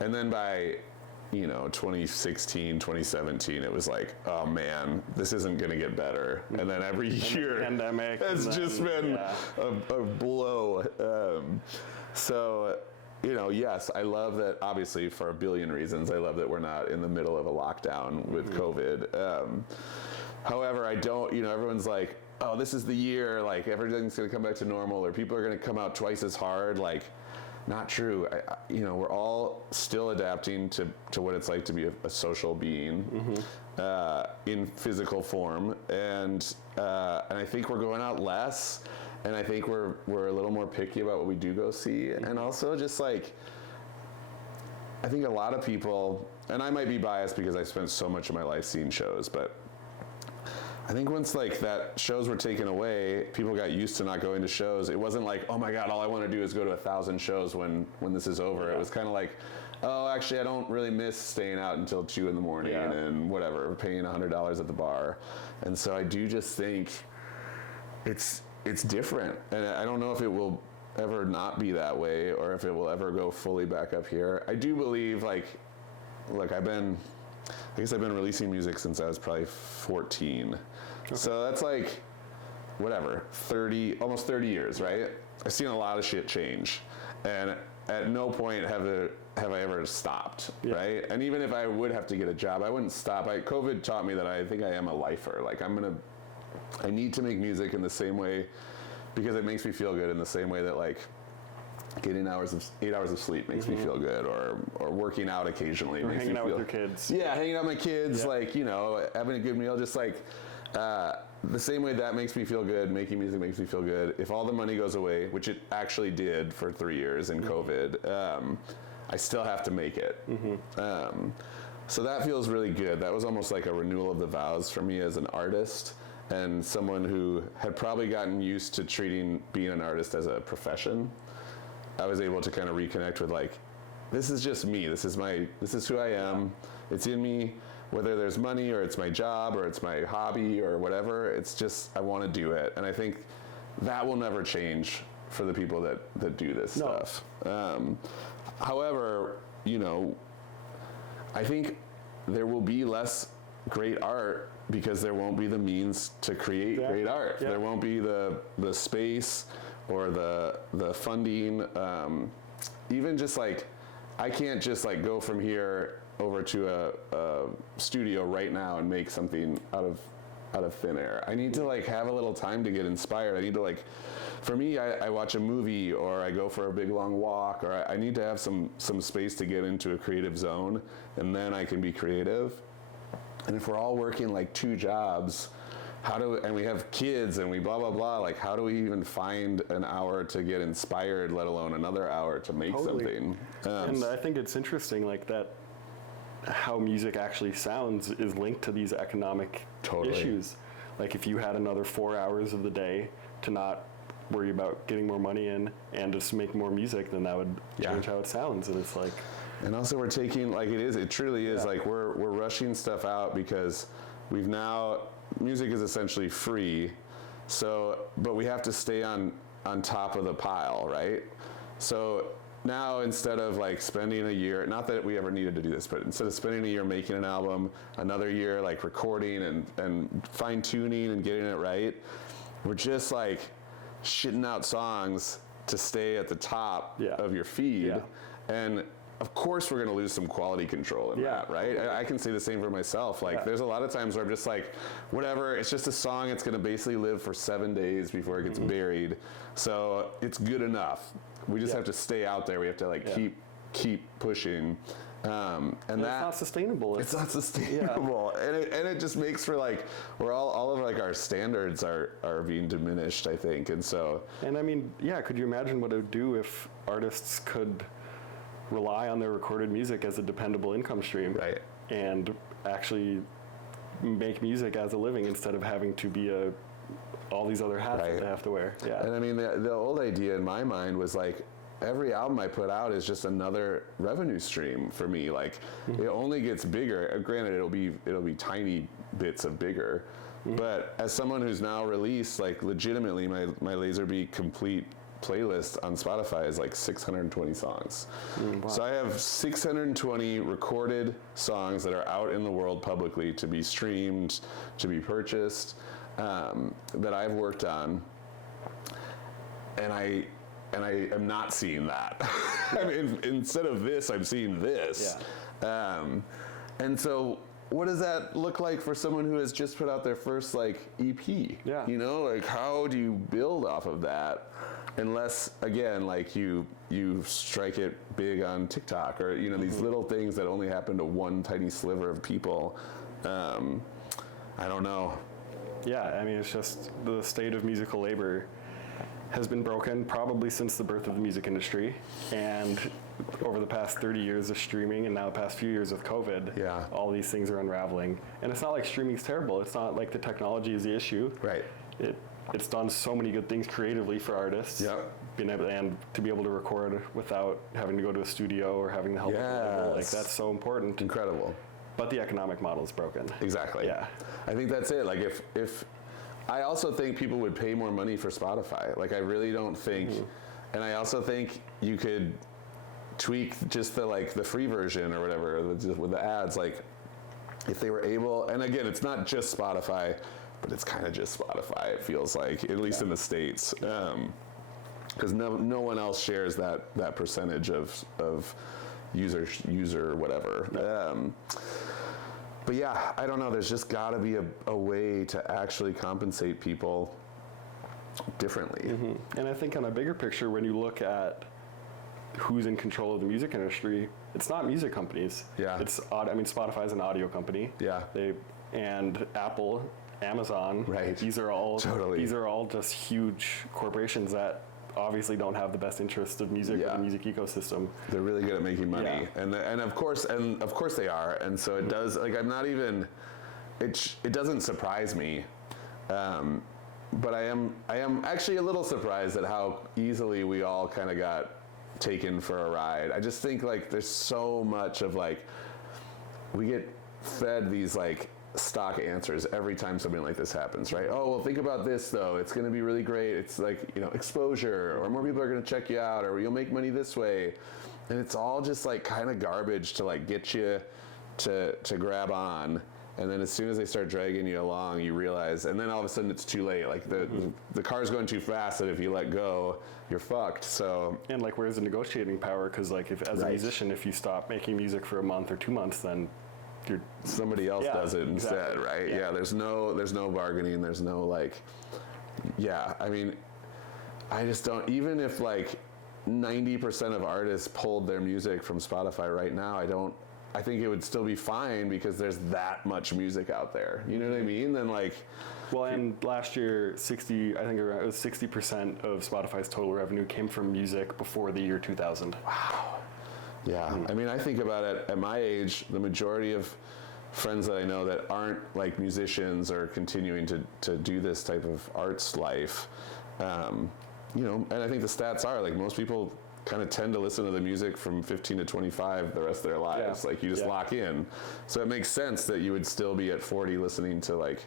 And then by, 2016, 2017, it was like, oh man, this isn't going to get better. And then every year, the pandemic has just been a blow. So, yes, I love that, obviously, for a billion reasons, I love that we're not in the middle of a lockdown with COVID. However, I don't, everyone's like, oh, this is the year, like everything's going to come back to normal, or people are going to come out twice as hard. Like, not true. We're all still adapting to what it's like to be a social being in physical form, and I think we're going out less, and I think we're a little more picky about what we do go see, and also just like, I think a lot of people, and I might be biased because I spent so much of my life seeing shows, but I think once like that shows were taken away, people got used to not going to shows. It wasn't like, oh my God, all I want to do is go to 1,000 shows when this is over. It was kind of like, oh, actually, I don't really miss staying out until 2 in the morning and whatever, paying $100 at the bar. And so I do just think it's different. And I don't know if it will ever not be that way or if it will ever go fully back up here. I do believe like I've been releasing music since I was probably 14. Okay. So that's like, whatever, almost 30 years, right? I've seen a lot of shit change. And at no point have I ever stopped, right? And even if I would have to get a job, I wouldn't stop. COVID taught me that I think I am a lifer. Like I need to make music in the same way because it makes me feel good in the same way that like getting 8 hours of sleep makes me feel good, or working out occasionally or makes hanging me out feel with your kids. Yeah, hanging out with my kids, like, having a good meal, just like the same way that makes me feel good, making music makes me feel good. If all the money goes away, which it actually did for 3 years in COVID, I still have to make it. So that feels really good. That was almost like a renewal of the vows for me as an artist and someone who had probably gotten used to treating being an artist as a profession. I was able to kind of reconnect with like, this is just me. This is who I am. It's in me, whether there's money or it's my job or it's my hobby or whatever. It's just, I want to do it. And I think that will never change for the people that do this stuff. However, I think there will be less great art because there won't be the means to create great art. There won't be the space or the funding, even just like, I can't just like go from here over to a studio right now and make something out of thin air. I need to like have a little time to get inspired. I need to like, for me, I watch a movie or I go for a big long walk, or I need to have some space to get into a creative zone, and then I can be creative. And if we're all working like 2 jobs, and we have kids and we blah, blah, blah, like how do we even find an hour to get inspired, let alone another hour to make something? And I think it's interesting like that, how music actually sounds is linked to these economic issues. Like if you had another 4 hours of the day to not worry about getting more money in and just make more music, then that would change how it sounds. And it's like, and also we're taking, like it truly is like we're rushing stuff out because music is essentially free, but we have to stay on top of the pile, right? So now instead of like spending a year, not that we ever needed to do this, but instead of spending a year making an album, another year like recording and fine tuning and getting it right, we're just like shitting out songs to stay at the top of your feed. And of course we're going to lose some quality control in that, right? I can say the same for myself. Like there's a lot of times where I'm just like, whatever, it's just a song. It's going to basically live for 7 days before it gets buried. So it's good enough. We just have to stay out there. We have to like keep keep pushing. And it's not sustainable. It's not sustainable, and it just makes for like we're all of like our standards are being diminished, I think, and so. And I mean, yeah, could you imagine what it would do if artists could rely on their recorded music as a dependable income stream, Right. and actually make music as a living instead of having to be all these other hats that they have to wear. Yeah. And I mean, the old idea in my mind was like, every album I put out is just another revenue stream for me. Like, it only gets bigger. Granted, it'll be tiny bits of bigger. But as someone who's now released, like, legitimately, my Lazerbeak complete playlist on Spotify is like 620 songs. Wow. So I have 620 recorded songs that are out in the world publicly to be streamed, to be purchased, that I've worked on. And I am not seeing that. I mean, instead of this, I'm seeing this. Yeah. And so what does that look like for someone who has just put out their first like EP? Yeah. You know, like how do you build off of that? Unless, again, like you strike it big on TikTok or, you know, these little things that only happen to one tiny sliver of people. I don't know. Yeah, I mean, it's just the state of musical labor has been broken probably since the birth of the music industry, and over the past 30 years of streaming and now the past few years of COVID, all these things are unraveling. And it's not like streaming's terrible. It's not like the technology is the issue. Right. It's done so many good things creatively for artists. Yep. And to be able to record without having to go to a studio or having the help of a label, like that's so important. Incredible. But the economic model is broken. Exactly. Yeah. I think that's it. Like if I also think people would pay more money for Spotify. Like I really don't think, and I also think you could tweak just the free version or whatever with the ads. Like if they were able, and again, it's not just Spotify, but it's kind of just Spotify. It feels like, at least in the States, because no one else shares that percentage of user whatever. But yeah, I don't know. There's just got to be a way to actually compensate people differently. And I think on a bigger picture, when you look at who's in control of the music industry, it's not music companies. Yeah. Spotify's an audio company. Yeah. And Apple, Amazon. Right. These are all totally. These are all just huge corporations that obviously don't have the best interest of music or the music ecosystem. They're really good at making money, and of course they are, and so it does. Like I'm not even. It doesn't surprise me, but I am actually a little surprised at how easily we all kind of got taken for a ride. I just think like there's so much of like we get fed these like stock answers every time something like this happens, right? Oh, well, think about this though. It's going to be really great. It's like, you know, exposure, or more people are going to check you out, or you'll make money this way. And it's all just like kind of garbage to like get you to grab on. And then as soon as they start dragging you along, you realize, and then all of a sudden it's too late. Like the car's going too fast that if you let go, you're fucked. So. And like, where's the negotiating power? Because like if as a musician, if you stop making music for a month or 2 months, then somebody else does it instead, right? Yeah. There's no bargaining. There's no like, I mean, I just don't, even if like 90% of artists pulled their music from Spotify right now, I think it would still be fine because there's that much music out there. You know what I mean? Then like, well, and last year, I think it was 60% of Spotify's total revenue came from music before the year 2000. Wow. Yeah, I mean, I think about it at my age, the majority of friends that I know that aren't like musicians or continuing to do this type of arts life, you know, and I think the stats are like most people kind of tend to listen to the music from 15 to 25 the rest of their lives. Like you just lock in. So it makes sense that you would still be at 40 listening to like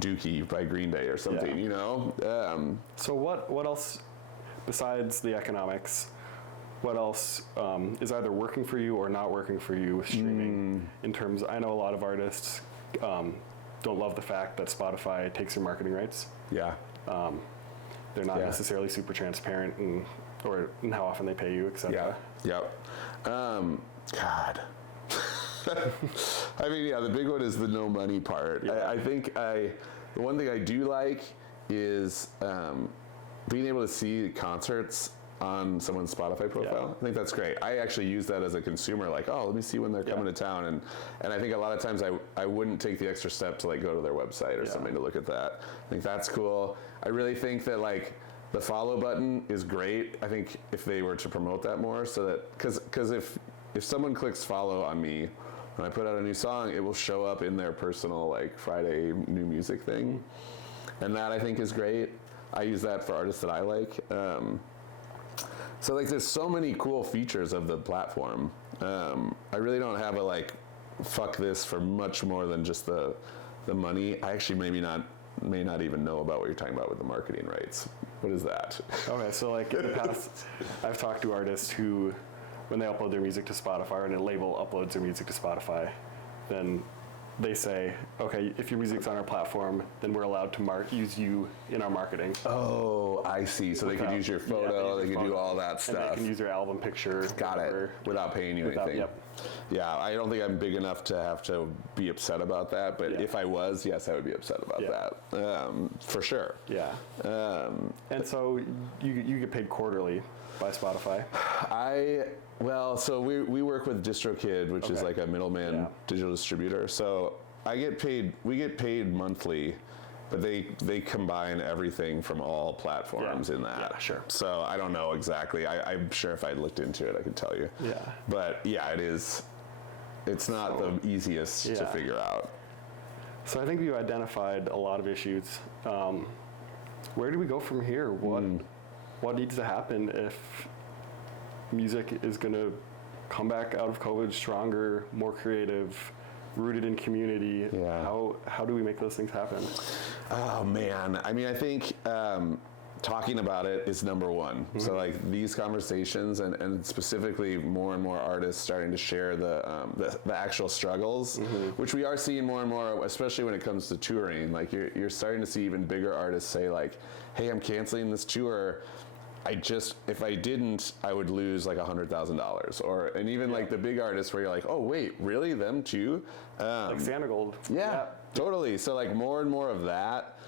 Dookie by Green Day or something, you know? So what else besides the economics? What else is either working for you or not working for you with streaming? In terms, I know a lot of artists don't love the fact that Spotify takes your marketing rights. Yeah. They're not necessarily super transparent in how often they pay you, etc. Yep. God. I mean, the big one is the no money part. Yeah. I think the one thing I do like is being able to see concerts on someone's Spotify profile. Yeah. I think that's great. I actually use that as a consumer, like, oh, let me see when they're coming to town. And I think a lot of times I wouldn't take the extra step to like go to their website or something to look at that. I think that's cool. I really think that like the follow button is great. I think if they were to promote that more, so that, because if someone clicks follow on me, when I put out a new song, it will show up in their personal like Friday new music thing. And that I think is great. I use that for artists that I like. So like there's so many cool features of the platform. I really don't have a like, fuck this for much more than just the money. I actually may not even know about what you're talking about with the marketing rights. What is that? Okay, so like in the past, I've talked to artists who, when they upload their music to Spotify, and a label uploads their music to Spotify, then they say, okay, if your music's on our platform, then we're allowed to use you in our marketing. Oh, I see. So they could use your photo, they could do all that stuff. And they can use your album picture. Got it. Without paying you anything. Yep. Yeah, I don't think I'm big enough to have to be upset about that, but if I was, yes, I would be upset about that. For sure. Yeah. And so you get paid quarterly by Spotify? So we work with DistroKid, which is like a middleman digital distributor. So we get paid monthly, but they combine everything from all platforms in that. Yeah, sure. So I don't know exactly. I'm sure if I looked into it, I could tell you. Yeah. But yeah, it's not the easiest to figure out. So I think you identified a lot of issues. Where do we go from here? What needs to happen if music is going to come back out of COVID stronger, more creative, rooted in community? Yeah. How do we make those things happen? Oh man, I mean, I think talking about it is number one. So like these conversations and specifically more and more artists starting to share the actual struggles, which we are seeing more and more, especially when it comes to touring. Like you're starting to see even bigger artists say like, hey, I'm canceling this tour. If I didn't, I would lose like $100,000, and even like the big artists where you're like, oh wait, really, them too? Like Santigold. Yeah, totally. So like more and more of that,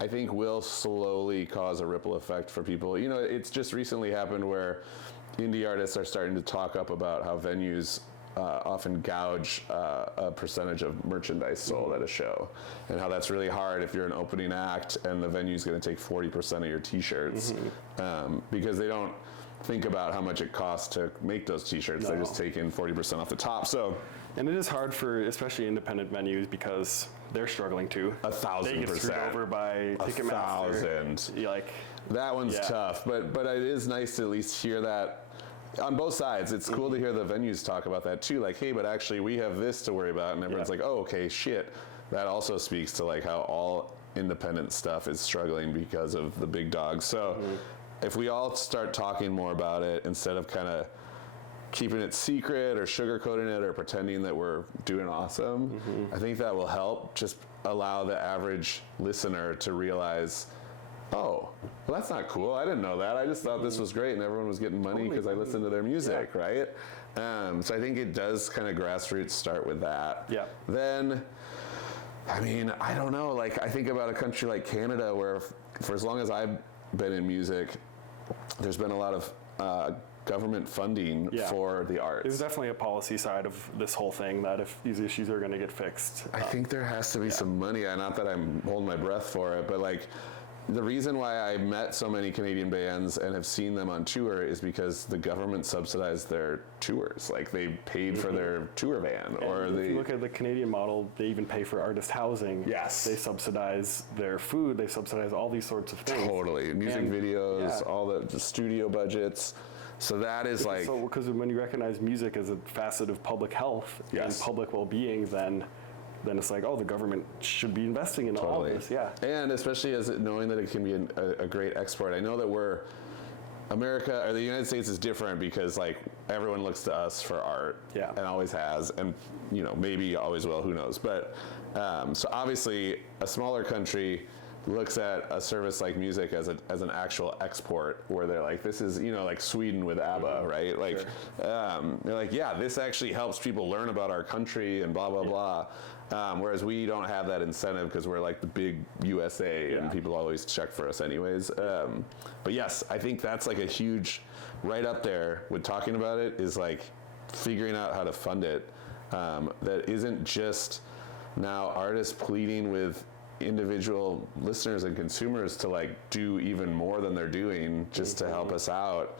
I think will slowly cause a ripple effect for people. You know, it's just recently happened where indie artists are starting to talk up about how venues often gouge a percentage of merchandise sold at a show, and how that's really hard if you're an opening act and the venue's going to take 40% of your t-shirts, because they don't think about how much it costs to make those t-shirts. They're just taking 40% off the top. So, and it is hard for especially independent venues because they're struggling too. 1,000%. They get screwed over by Ticketmaster. 1,000. Like that one's tough, but it is nice to at least hear that on both sides. It's cool to hear the venues talk about that too. Like, hey, but actually we have this to worry about, and everyone's like, oh, okay, shit. That also speaks to like how all independent stuff is struggling because of the big dogs. So if we all start talking more about it instead of kind of keeping it secret or sugarcoating it or pretending that we're doing awesome, I think that will help just allow the average listener to realize, oh, well, that's not cool. I didn't know that. I just thought this was great and everyone was getting money because I listened to their music, right? So I think it does kind of grassroots start with that. Yeah. Then, I mean, I don't know. Like, I think about a country like Canada where for as long as I've been in music, there's been a lot of government funding for the arts. There's definitely a policy side of this whole thing that if these issues are going to get fixed. I think there has to be some money. Not that I'm holding my breath for it, but like, the reason why I met so many Canadian bands and have seen them on tour is because the government subsidized their tours. Like, they paid for their tour van. And if you look at the Canadian model, they even pay for artist housing. Yes. They subsidize their food. They subsidize all these sorts of things. Totally. Music videos, all the studio budgets. So that is like... So, because when you recognize music as a facet of public health and public well-being, then it's like, oh, the government should be investing in all of this. And especially as knowing that it can be a great export. I know that America, or the United States is different because like everyone looks to us for art and always has, and you know, maybe always will, who knows. But so obviously a smaller country looks at a service like music as an actual export, where they're like, this is, you know, like Sweden with ABBA, right? Like, they're like, yeah, this actually helps people learn about our country and blah, blah, blah. Whereas we don't have that incentive because we're like the big USA and people always check for us anyways. But yes, I think that's like a huge, right up there with talking about it is like figuring out how to fund it. That isn't just now artists pleading with individual listeners and consumers to like do even more than they're doing just to help us out.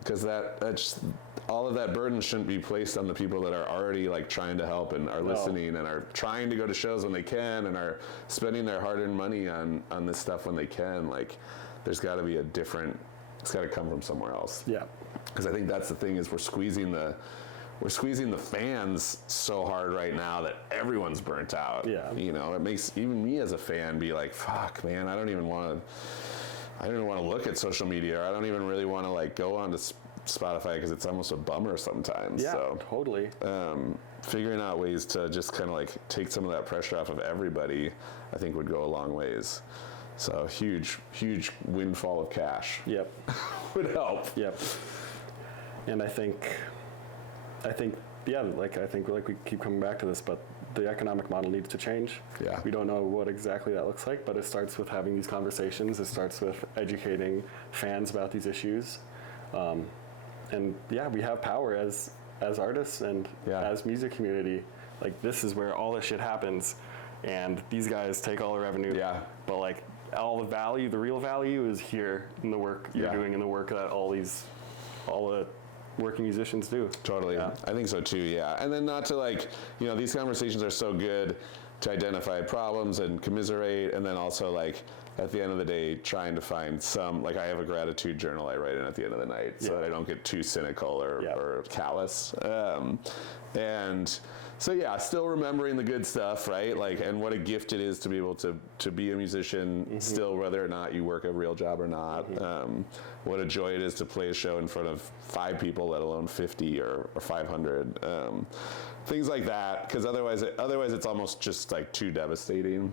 Because that's all of that burden shouldn't be placed on the people that are already like trying to help and are listening and are trying to go to shows when they can and are spending their hard-earned money on this stuff when they can. Like, there's got to be it's got to come from somewhere else. Yeah. Because I think that's the thing is we're squeezing the fans so hard right now that everyone's burnt out. Yeah. You know, it makes even me as a fan be like, fuck, man, I don't even want to look at social media, or I don't even really want to like go on to Spotify because it's almost a bummer sometimes. Yeah, so, totally. Figuring out ways to just kind of like take some of that pressure off of everybody, I think would go a long ways. So huge windfall of cash. Yep. would help. Yep. And I think we keep coming back to this, but the economic model needs to change. Yeah. We don't know what exactly that looks like, but it starts with having these conversations. It starts with educating fans about these issues. And yeah, we have power as artists and as music community. Like, this is where all this shit happens, and these guys take all the revenue. Yeah. But like, all the value, the real value is here in the work you're doing and the work that all the working musicians do. Totally. Yeah. I think so too, yeah. And then not to like, you know, these conversations are so good to identify problems and commiserate, and then also like at the end of the day trying to find some, like I have a gratitude journal I write in at the end of the night so that I don't get too cynical or callous. And so yeah, still remembering the good stuff, right? Like, and what a gift it is to be able to be a musician still, whether or not you work a real job or not. What a joy it is to play a show in front of 5 people, let alone 50 or 500. Things like that, because otherwise it's almost just like too devastating.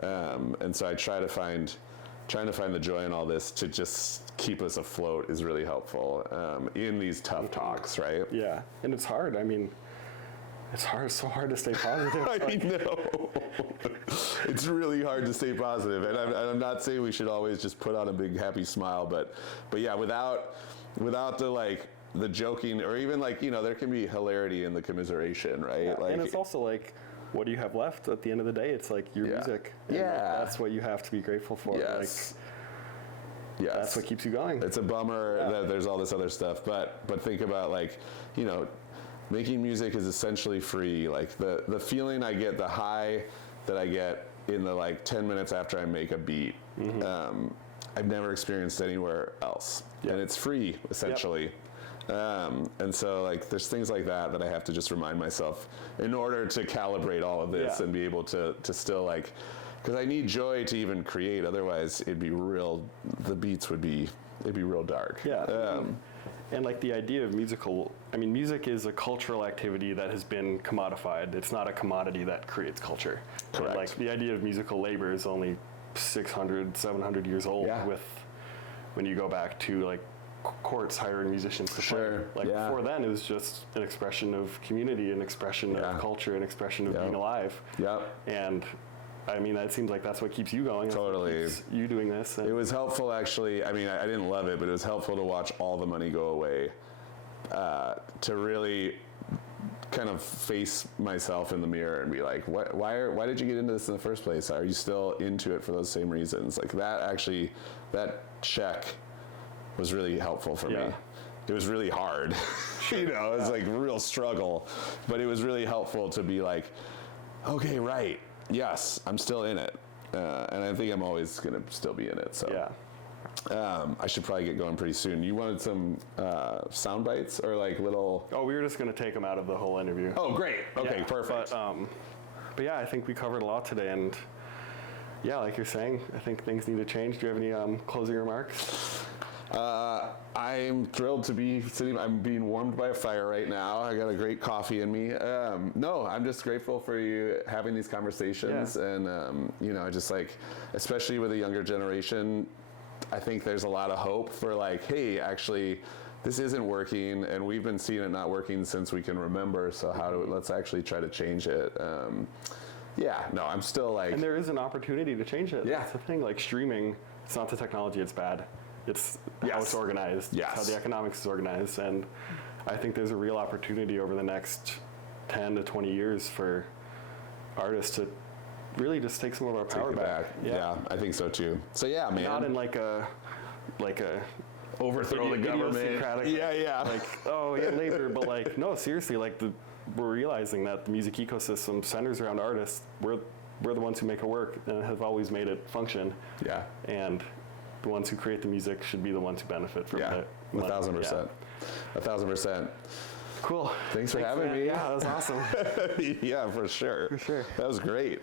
And so I trying to find the joy in all this to just keep us afloat is really helpful in these tough talks, right? Yeah, and it's hard. I mean, it's so hard to stay positive. I know. It's really hard to stay positive, and I'm not saying we should always just put on a big happy smile, but yeah, without the like the joking, or even like, you know, there can be hilarity in the commiseration, right? Yeah, like, and it's also like, what do you have left at the end of the day? It's like your music. And that's what you have to be grateful for. Yes. Like, that's what keeps you going. It's a bummer that there's all this other stuff, but think about, like, you know, making music is essentially free. Like the feeling I get, the high that I get in the like 10 minutes after I make a beat, I've never experienced anywhere else. And it's free, essentially. And so like there's things like that I have to just remind myself in order to calibrate all of this and be able to still, like, because I need joy to even create, otherwise it'd be real dark. And like the idea of music is a cultural activity that has been commodified. It's not a commodity that creates culture. Correct. And like the idea of musical labor is only 600, 700 years old when you go back to like courts hiring musicians to play. Like before then, it was just an expression of community, an expression of culture, an expression of being alive. And I mean, it seems like that's what keeps you going. Totally. Keeps you doing this. It was helpful, actually. I mean, I didn't love it, but it was helpful to watch all the money go away, to really kind of face myself in the mirror and be like, why did you get into this in the first place? Are you still into it for those same reasons? Like that check was really helpful for me. It was really hard. You know, it was like a real struggle, but it was really helpful to be like, okay, right. Yes, I'm still in it, and I think I'm always going to still be in it. So, I should probably get going pretty soon. You wanted some sound bites or like little? Oh, we were just going to take them out of the whole interview. Oh, great. Okay, perfect. But yeah, I think we covered a lot today, and yeah, like you're saying, I think things need to change. Do you have any closing remarks? I'm thrilled to be sitting. I'm being warmed by a fire right now. I got a great coffee in me. No, I'm just grateful for you having these conversations, and you know, just like, especially with the younger generation, I think there's a lot of hope for like, hey, actually, this isn't working, and we've been seeing it not working since we can remember. So let's actually try to change it. I'm still like. And there is an opportunity to change it. Yeah. That's the thing. Like streaming, it's not the technology. It's bad. It's how it's organized. Yes. It's how the economics is organized. And I think there's a real opportunity over the next 10 to 20 years for artists to really just take some of our power back. Yeah, I think so too. So yeah, man. Not in like a overthrow the government. idiosyncratic, Yeah. Like, labor, but like, no, seriously, like we're realizing that the music ecosystem centers around artists. We're the ones who make it work and have always made it function. Yeah. And the ones who create the music should be the ones who benefit from it. 1,000%. 1,000%. Cool. Thanks for having me. Yeah, that was awesome. Yeah, for sure. For sure. That was great.